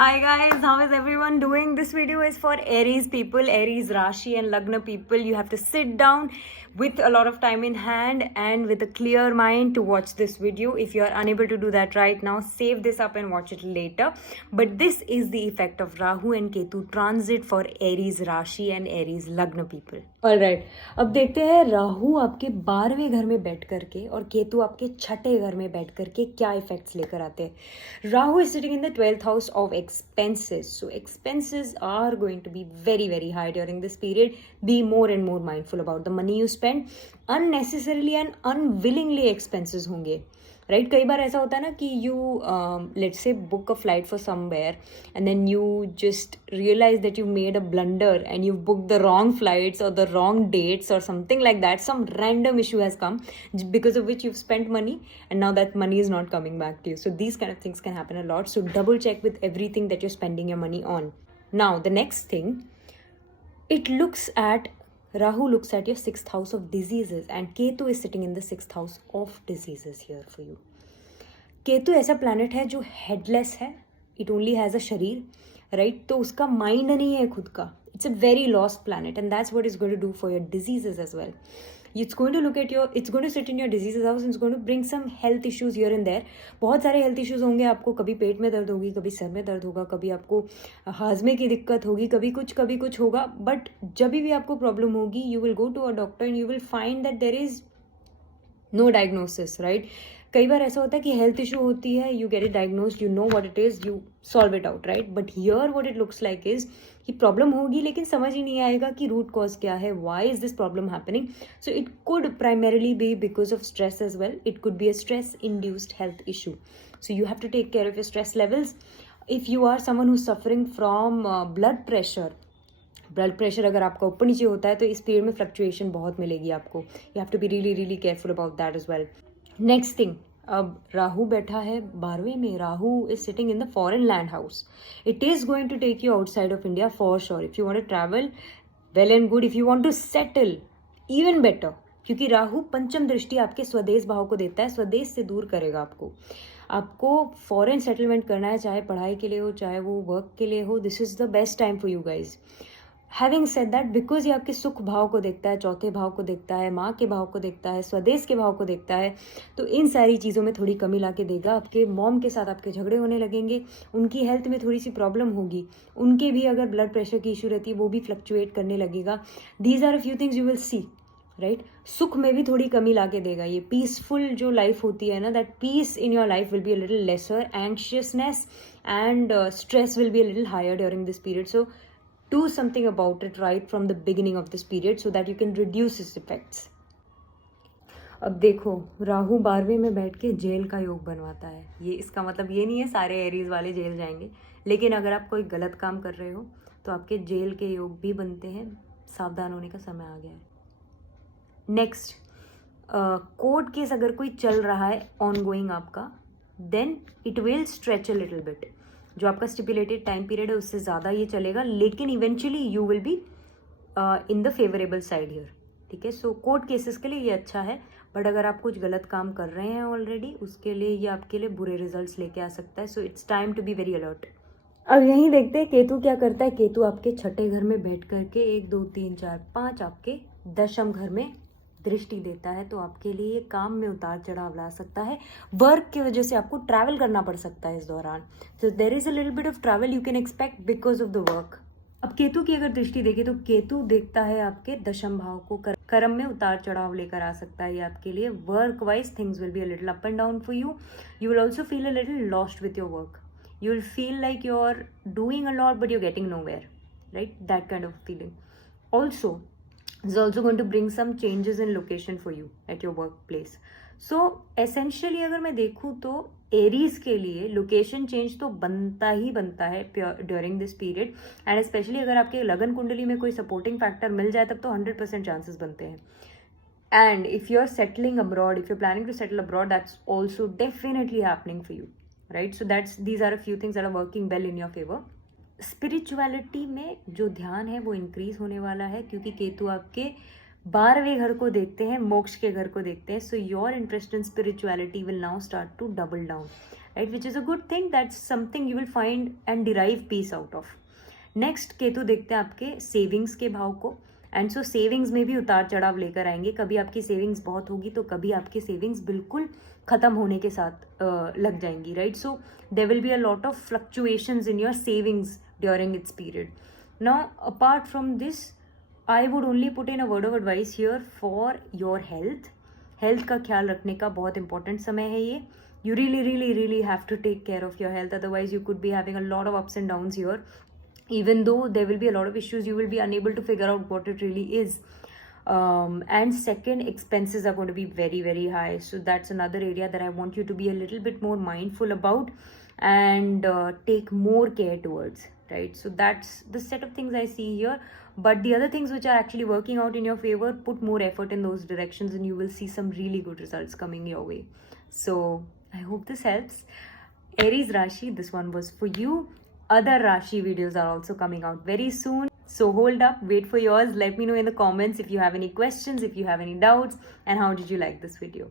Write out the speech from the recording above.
Hi guys, how is everyone doing? This video is for Aries people, Aries Rashi and Lagna people. You have to sit down with a lot of time in hand and with a clear mind to watch this video. If you are unable to do that right now, save this up and watch it later. But this is the effect of Rahu and Ketu transit for Aries Rashi and Aries Lagna people. Alright, अब देखते हैं राहु आपके 12वें घर में बैठ करके और केतु आपके छठे घर में बैठ करके क्या इफेक्ट्स लेकर आते हैं. Rahu is sitting in the 12th house of expenses. So expenses are going to be very, very high during this period. Be more and more mindful about the money you spend. Unnecessarily and unwillingly expenses होंगे. Right कई बार ऐसा होता है ना कि you let's say book a flight for somewhere and then you just realise that you made a blunder and you book the wrong flights or the wrong dates or something like that. Some random issue has come because of which you've spent money and now that money is not coming back to you. So these kind of things can happen a lot. So double check with everything that you're spending your money on. Now the next thing, Rahu looks at your 6th house of diseases and Ketu is sitting in the 6th house of diseases here for you. Ketu ऐसा planet है जो headless है, it only has a शरीर, right. तो उसका mind नहीं है खुद का. It's a very lost planet and that's what is going to do for your diseases as well. It's going to look at it's going to sit in your diseases house and it's going to bring some health issues here and there. बहुत सारे health issues होंगे आपको. कभी पेट में दर्द होगी, कभी sir में दर्द होगा, कभी आपको हाजमे की दिक्कत होगी, कभी कुछ होगा. बट जब भी आपको प्रॉब्लम होगी you will go to a doctor and you will find that there is no diagnosis, right. कई बार ऐसा होता है कि हेल्थ इशू होती है, you get it diagnosed, you know what it is, you solve it out, right. But here what it looks like is कि problem होगी लेकिन समझ ही नहीं आएगा कि रूट कॉज क्या है, why is this problem happening. So it could primarily be because of stress as well. It could be a stress induced health issue. So you have to take care of your stress levels. If you are someone who suffering from blood pressure अगर आपका ऊपर नीचे होता है तो इस period में fluctuation बहुत मिलेगी आपको. You have to be really really careful about that as well. Next thing, अब राहु बैठा है 12वें में. Rahu is sitting in the foreign land house. It is going to take you outside of India for sure. If you want to travel, well and good. If you want to settle, even better, क्योंकि राहु पंचम दृष्टि आपके स्वदेश भाव को देता है. स्वदेश से दूर करेगा आपको फॉरेन सेटलमेंट करना है, चाहे पढ़ाई के लिए हो, चाहे वो वर्क के लिए हो. This is the best time for you guys. Having said that, because ये आपके सुख भाव को देखता है, चौथे भाव को देखता है, माँ के भाव को देखता है, स्वदेश के भाव को देखता है, तो इन सारी चीज़ों में थोड़ी कमी ला के देगा. आपके मॉम के साथ आपके झगड़े होने लगेंगे, उनकी हेल्थ में थोड़ी सी प्रॉब्लम होगी, उनके भी अगर ब्लड प्रेशर की इशू रहती है वो भी फ्लक्चुएट करने लगेगा. These are a few things you will see, right. सुख में भी थोड़ी कमी ला के देगा. ये पीसफुल जो लाइफ होती है ना, that peace in your life will be a little lesser. Anxiousness and stress will be a little higher during this period. So do something about it right from the beginning of this period so that you can reduce its effects. अब देखो, राहु 12वें में बैठ के jail का योग बनवाता है. ये इसका मतलब ये नहीं है सारे एरीज वाले जेल जाएंगे, लेकिन अगर आप कोई गलत काम कर रहे हो तो आपके जेल के योग भी बनते हैं. सावधान होने का समय आ गया है. नेक्स्ट, कोर्ट केस अगर कोई चल रहा है ऑन गोइंग आपका, then it will stretch a little bit. जो आपका स्टिपुलेटेड टाइम पीरियड है उससे ज़्यादा ये चलेगा, लेकिन eventually you will be in the favourable side here, ठीक है. सो कोर्ट केसेस के लिए ये अच्छा है, बट अगर आप कुछ गलत काम कर रहे हैं ऑलरेडी, उसके लिए ये आपके लिए बुरे रिजल्ट्स लेके आ सकता है. So it's time to be very alert. अब यहीं देखते हैं केतु क्या करता है. केतु आपके छठे घर में बैठ करके 1 2 3 4 5 आपके दशम घर में दृष्टि देता है. तो आपके लिए काम में उतार चढ़ाव ला सकता है. वर्क की वजह से आपको ट्रैवल करना पड़ सकता है इस दौरान. So there is a little bit of travel you can expect because of the work. अब केतु की अगर दृष्टि देखें तो केतु देखता है आपके दशम भाव को. कर्म में उतार चढ़ाव लेकर आ सकता है ये आपके लिए. Work wise things will be a little up and down for you. You will also feel a little lost with your work. You will feel like you're doing a lot but you're getting nowhere, right? That kind of feeling. Also, is also going to bring some changes in location for you at your workplace. So essentially अगर मैं देखूँ तो Aries के लिए location change तो बनता ही बनता है during this period. And specially अगर आपके लगन कुंडली में कोई सपोर्टिंग फैक्टर मिल जाए तब तो 100% चांसेस बनते हैं. And if you are settling abroad, if you are planning to settle abroad, that's also definitely happening for you, right. So these are a few things that are working well in your favor. Spirituality में जो ध्यान है वो increase होने वाला है क्योंकि केतु आपके 12वें घर को देखते हैं, मोक्ष के घर को देखते हैं. So your interest in spirituality will now start to double down. right, which is a good thing. That's something you will find and derive peace out of. Next Ketu देखते हैं आपके सेविंग्स के भाव को, एंड सो सेविंग्स में भी उतार चढ़ाव लेकर आएंगे. कभी आपकी सेविंग्स बहुत होगी तो कभी आपकी सेविंग्स बिल्कुल ख़त्म होने के साथ लग जाएंगी, right. So there will be a lot of fluctuations in your savings during its period. Now apart from this I would only put in a word of advice here for your health. Health का ख्याल रखने का बहुत important समय है ये. You really have to take care of your health, otherwise you could be having a lot of ups and downs here. Even though there will be a lot of issues, you will be unable to figure out what it really is. And second, expenses are going to be very high, so that's another area that I want you to be a little bit more mindful about and take more care towards, right. So that's the set of things I see here, but the other things which are actually working out in your favor, put more effort in those directions and you will see some really good results coming your way. So I hope this helps. Aries Rashi, this one was for you. Other Rashi videos are also coming out very soon. So hold up, wait for yours. Let me know in the comments if you have any questions, if you have any doubts, and how did you like this video.